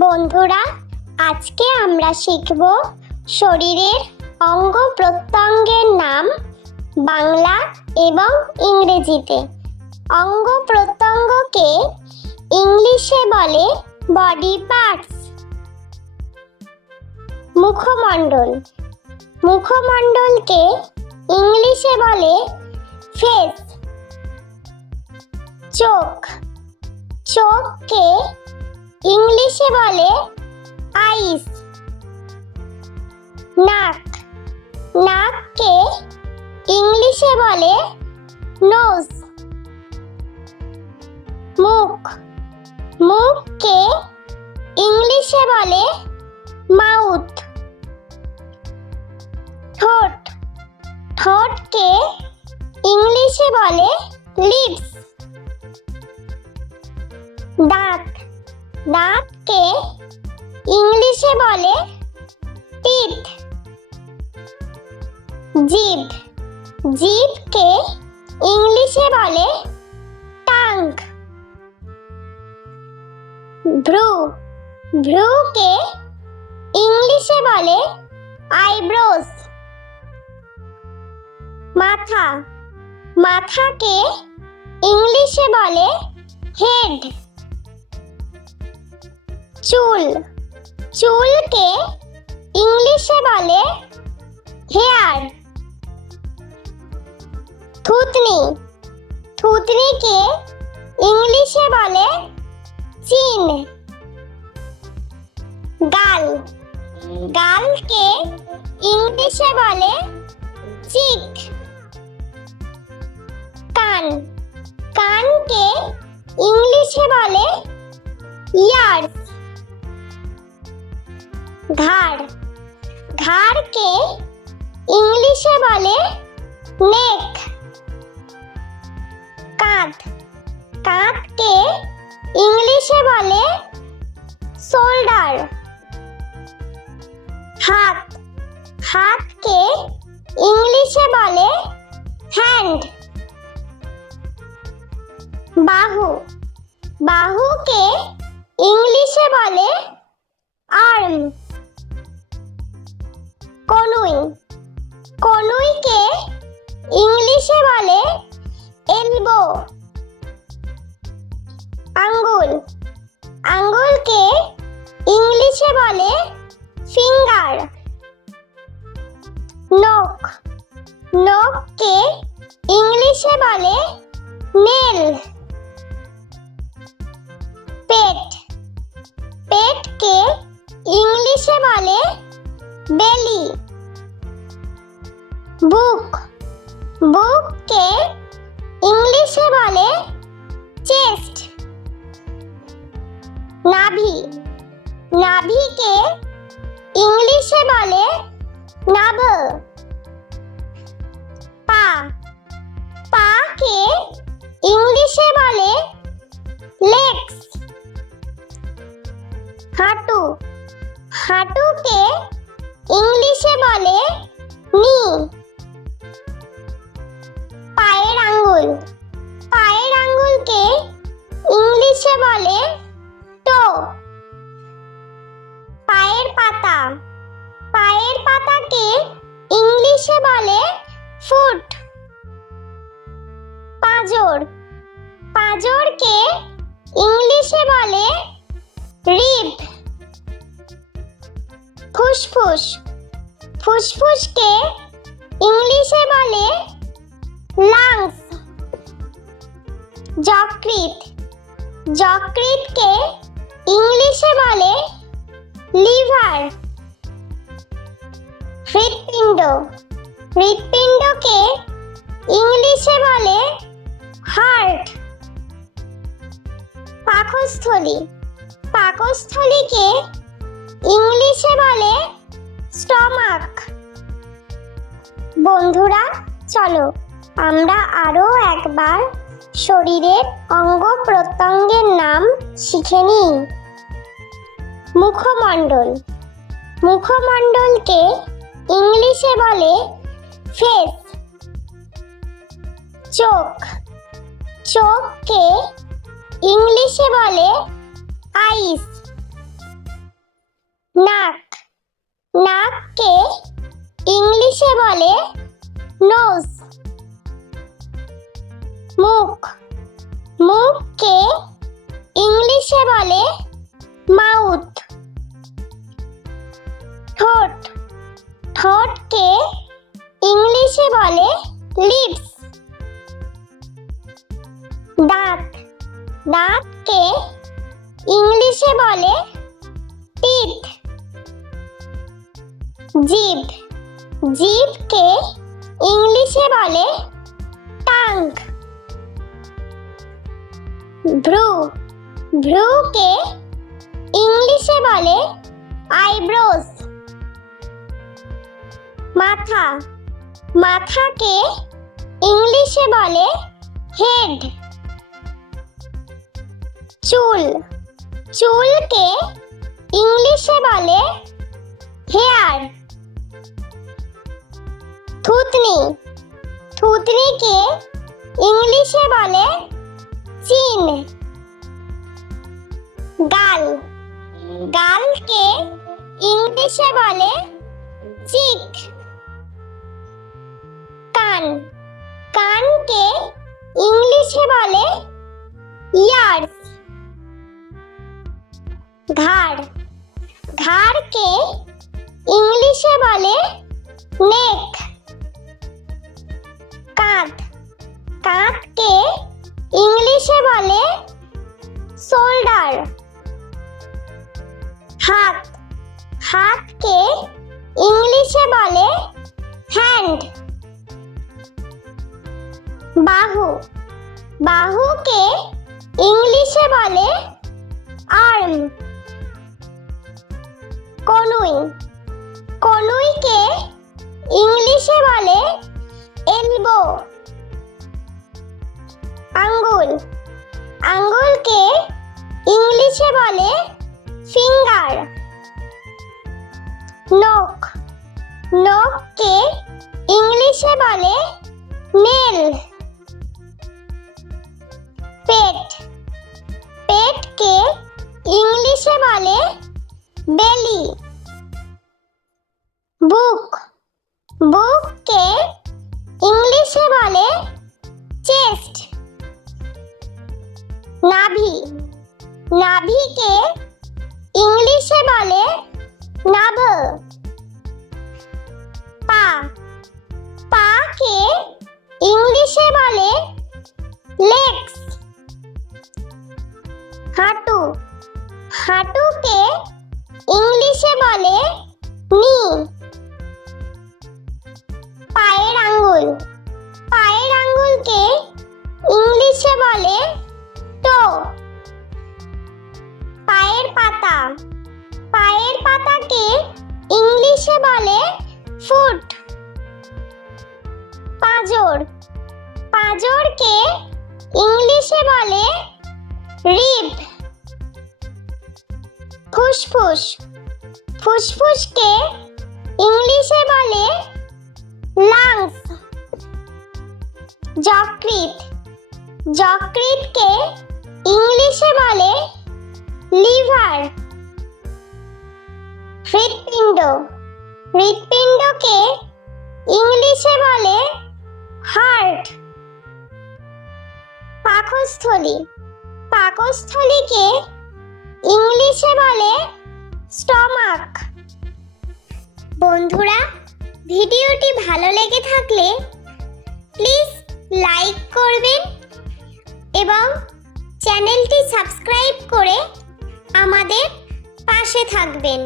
বন্ধুরা, আজকে আমরা শিখব শরীরের অঙ্গ প্রত্যঙ্গের নাম বাংলা এবং ইংরেজিতে। অঙ্গ প্রত্যঙ্গকে ইংলিশে বলে বডি পার্টস। মুখমণ্ডল, মুখমণ্ডলকে ইংলিশে বলে ফেস। চোখ, চোখকে ইংলিশে বলে আইস। নাক, নাককে ইংলিশে বলে নোজ। মুখ, মুখকে ইংলিশে বলে মাউথ। ঠোঁট, ঠোঁটকে ইংলিশে বলে লিপস। দাঁত, দাঁতকে ইংলিশে বলে টিথ। জিভ, জিভকে ইংলিশে বলে টাং। ভ্রু, ভ্রুকে ইংলিশে বলে আইব্রোজ। মাথা, মাথাকে ইংলিশে বলে হেড। চুল, চুলকে ইংলিশে বলে হেয়ার। থুতনি, থুতনিকে ইংলিশে বলে চিন। গাল, গালকে ইংলিশে বলে চিক। কান, কানকে ইংলিশে বলে ইয়ার্স। ঘাড়, ঘাড়কে ইংলিশে বলে নেক। কাঁধ, কাঁধকে ইংলিশে বলে শোল্ডার। হাত, হাতকে ইংলিশে বলে হ্যান্ড। বাহু, বাহুকে ইংলিশে বলে আর্ম। কনুই, কনুইকে ইংলিশে বলে এলবো। আঙ্গুল, আঙ্গুলকে ইংলিশে বলে ফিঙ্গার। নখ, নখকে ইংলিশে বলে নেল। পেট, পেটকে ইংলিশে বলে বেলি। বুক, বুককে ইংলিশে বলে চেস্ট। নাভি, নাভিকে ইংলিশে বলে নাভল। পা, পাকে ইংলিশে বলে লেগস। হাঁটু, হাঁটুকে ইংলিশে বলে নি। পায়ের আঙ্গুল, পায়ের আঙ্গুলকে ইংলিশে বলে টো। পায়ের পাতা, পায়ের পাতাকে ইংলিশে বলে ফুট। পাঁজর, পাঁজরকে ইংলিশে বলে রিব। ফুসফুস, ফুসফুসকে ইংলিশে বলে লাংস। যকৃৎ, যকৃৎকে ইংলিশে বলে লিভার। হৃৎপিণ্ড, হৃৎপিণ্ডকে ইংলিশে বলে হার্ট। পাকস্থলী, পাকস্থলীকে ইংলিশে বলে স্টমাক। বন্ধুরা, চলো আমরা আরো একবার শরীরের অঙ্গ প্রত্যঙ্গের নাম শিখে নিই। মুখমণ্ডল, মুখমণ্ডলকে ইংলিশে বলে ফেস। চোখ, চোখকে ইংলিশে বলে আইস। নাক, নাককে ইংলিশে বলে নোজ। মুখ, মুখকে ইংলিশে বলে মাউথ। ঠোঁট, ঠোঁটকে ইংলিশে বলে লিপস। দাঁত, দাঁতকে ইংলিশে বলে টিথ। জিভ, জিভকে ইংলিশে বলে টাং। ভ্রু, ভ্রুকে ইংলিশে বলে আইব্রোজ। মাথা, মাথাকে ইংলিশে বলে হেড। চুল, চুলকে ইংলিশে বলে হেয়ার। থুতনি, থুতনিকে ইংলিশে বলে চিন। গাল, গালকে ইংলিশে বলে চিক। কান, কানকে ইংলিশে বলে ইয়ার্স। ঘাড়, ঘাড়কে ইংলিশে বলে নেক। কাঁধ, কাঁধকে ইংলিশে বলে শোল্ডার। হাত, হাতকে ইংলিশে বলে হ্যান্ড। বাহু, বাহুকে ইংলিশে বলে আর্ম। কনুই, কনুইকে ইংলিশে বলে এলবো। আঙ্গুল, আঙ্গুলকে ইংলিশে বলে ফিঙ্গার। নখ, নখকে ইংলিশে বলে নেল। পেট, পেটকে ইংলিশে বলে বেলি। বুক, বুককে ইংলিশে বলে চেস্ট। নাভি, নাভিকে ইংলিশে বলে নাভল। পা, পাকে ইংলিশে বলে লেগস। হাঁটু, হাঁটুকে ইংলিশে বলে নি। পায়ের আঙ্গুল, পায়ের আঙ্গুলকে ইংলিশে বলে টো। পায়ের পাতা, পায়ের পাতাকে ইংলিশে বলে ফুট। পাঁজর, পাঁজরকে ইংলিশে বলে রিব। ফুসফুস, ফুসফুসকে ইংলিশে বলে লাংস। যকৃৎ, যকৃৎকে ইংলিশে বলে লিভার। হৃৎপিণ্ড, হৃৎপিণ্ডকে ইংলিশে বলে হার্ট। পাকস্থলী, পাকস্থলীকে ইংলিশে বলে স্টমাক। বন্ধুরা, ভিডিওটি ভালো লেগে থাকলে প্লিজ লাইক করবেন এবং চ্যানেলটি সাবস্ক্রাইব করে আমাদের পাশে থাকবেন।